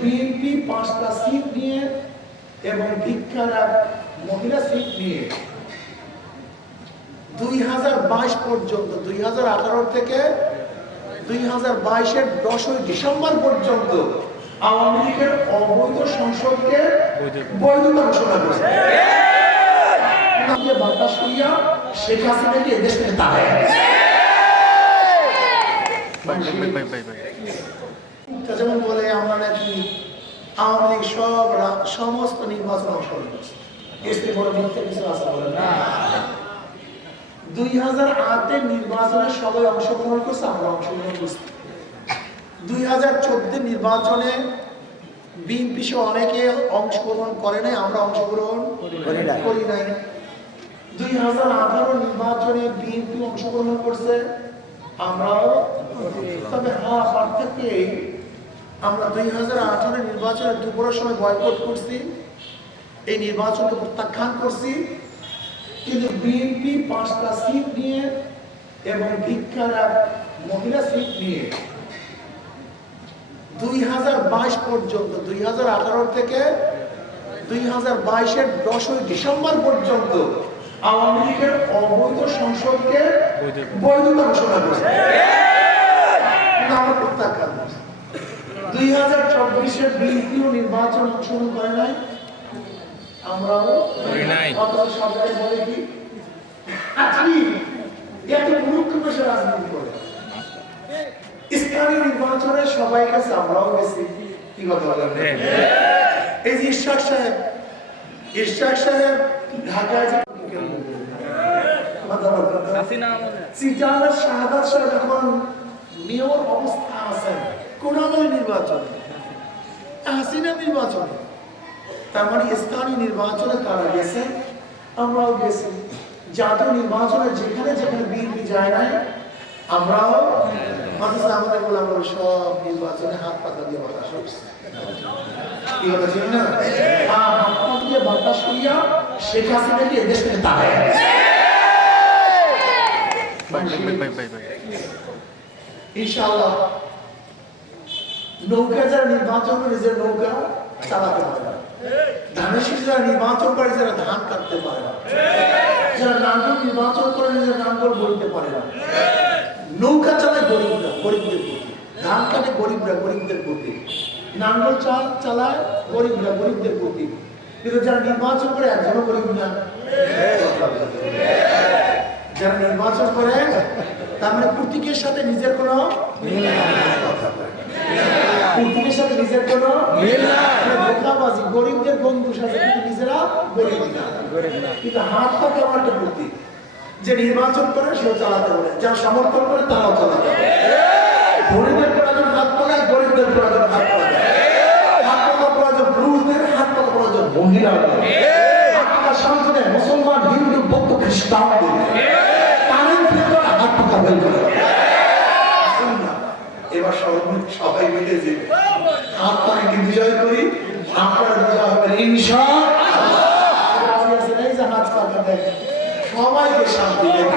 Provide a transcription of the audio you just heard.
BNP 5টা seat নিয়ে এবং ভিক্ষার এক মহিলা সিট নিয়ে 2022 পর্যন্ত 2018 থেকে 2022-এর 10ই ডিসেম্বর পর্যন্ত আওয়ামী লীগের অবৈধ সংসদকে বৈধতা ঘোষণা করেছে। বাতাস করিয়া শেখ হাসিনাকে এদেশ থেকে তাড়ায় যেমন বলে আমরা নাকি আওয়ামী লীগ সমস্ত নির্বাচন অংশগ্রহণ করছে। এসে বড় মিথ্যা কিছু আছে বলে না। 2008-এর নির্বাচনে সবাই অংশগ্রহণ করছে, আমরা অংশগ্রহণ করছি। 2014 নির্বাচনে বিএনপি সহ অনেকে অংশগ্রহণ করে নাই, আমরা অংশগ্রহণ করি নাই। 2018 নির্বাচনে বিএনপি অংশগ্রহণ করছে, আমরাও। তবে হ্যাঁ, পার্থক্য আমরা 2018 নির্বাচনে দুপুরের সময় বয়কট করছি, এই নির্বাচনকে প্রত্যাখ্যান করছি। কিন্তু বিএনপি 5টা সিট নিয়ে এবং ভিক্ষার এক মহিলা সিট নিয়ে 2022 পর্যন্ত 2018 থেকে 2022-এর 10ই ডিসেম্বর পর্যন্ত আওয়ামী লীগের অবৈধ সংসদকে বৈধতা ঘোষণা করেছে। আমরা প্রত্যাখ্যান করছি। 2024-এর বিএনপিও নির্বাচন অংশগ্রহণ করে নাই, আমরাও সরকার বলে কি এত গুরুত্বপূর্ণ রাজনীতি করে স্থানীয় নির্বাচনে সবাই কাছে আমরাও গেছি। কি কথা বলেন? এই যে ইরশাদ সাহেব ঢাকায় শাহাদাত সাহেব এখন মেয়র অবস্থা আছেন কোন নির্বাচনে, হাসিনা নির্বাচনে। তার মানে স্থানীয় নির্বাচনে তারা গেছে, আমরাও গেছি। জাতীয় নির্বাচনে যেখানে যেখানে বিএনপি যায় নাই, আমরাও। আমাদের বলে আমরা সব নির্বাচনে হাত পাতা দিয়ে বাতাস করছি। কি কথা ছিল না? হাত পাতা দিয়ে বাতাস করিয়া শেখ হাসিনাকে এদেশ থেকে তাড়ায় ইনশাআল্লাহ। নৌকা যারা নির্বাচন করে নিজের নৌকা চালাতে পারে না, ধানের শীষ যারা নির্বাচন করে যারা ধান কাটতে পারে না, যারা নাঙ্গল নির্বাচন করে নিজের নাঙ্গল বলতে পারে না। নৌকা চালায় গরিবরা, গরিবদের প্রতি। ধান কাটে গরিবরা, গরিবদের প্রতি। নাঙ্গল চালায় গরিবরা, গরিবদের প্রতি। কিন্তু যারা নির্বাচন করে একজনও গরিব না। যারা নির্বাচন করে তার মানে প্রতীকের সাথে নিজের কোনো প্রতীকের সাথে নিজের কোনো ধোঁকাবাজি, গরিবদের বন্ধু সাথে কিন্তু নিজেরা গরিব না। কিন্তু হাত পাকে আমার একটা প্রতীক, যে নির্বাচন করে সেও চালাতে পারে, যারা সমর্থন করে তারাও চালাতে পারে। গরিবের প্রয়োজন হাত পাকায়, গরিবদের প্রয়োজন হাত পাকায়। হাত পাকা প্রয়োজন পুরুষদের, হাত পাকা প্রয়োজন মহিলাদের। হাত পাকা সংসদে মুসলমান, হিন্দু, বৌদ্ধ, খ্রিস্টানদের হাত পাকা হয়ে যাবে। এবার সবাই মিলে যে হাত পাকে বিজয় করি, আপনারা বিজয় হবে ইনশাআল্লাহ। হাত পাকা দেখেন, সবাইকে শান্তি দেয়।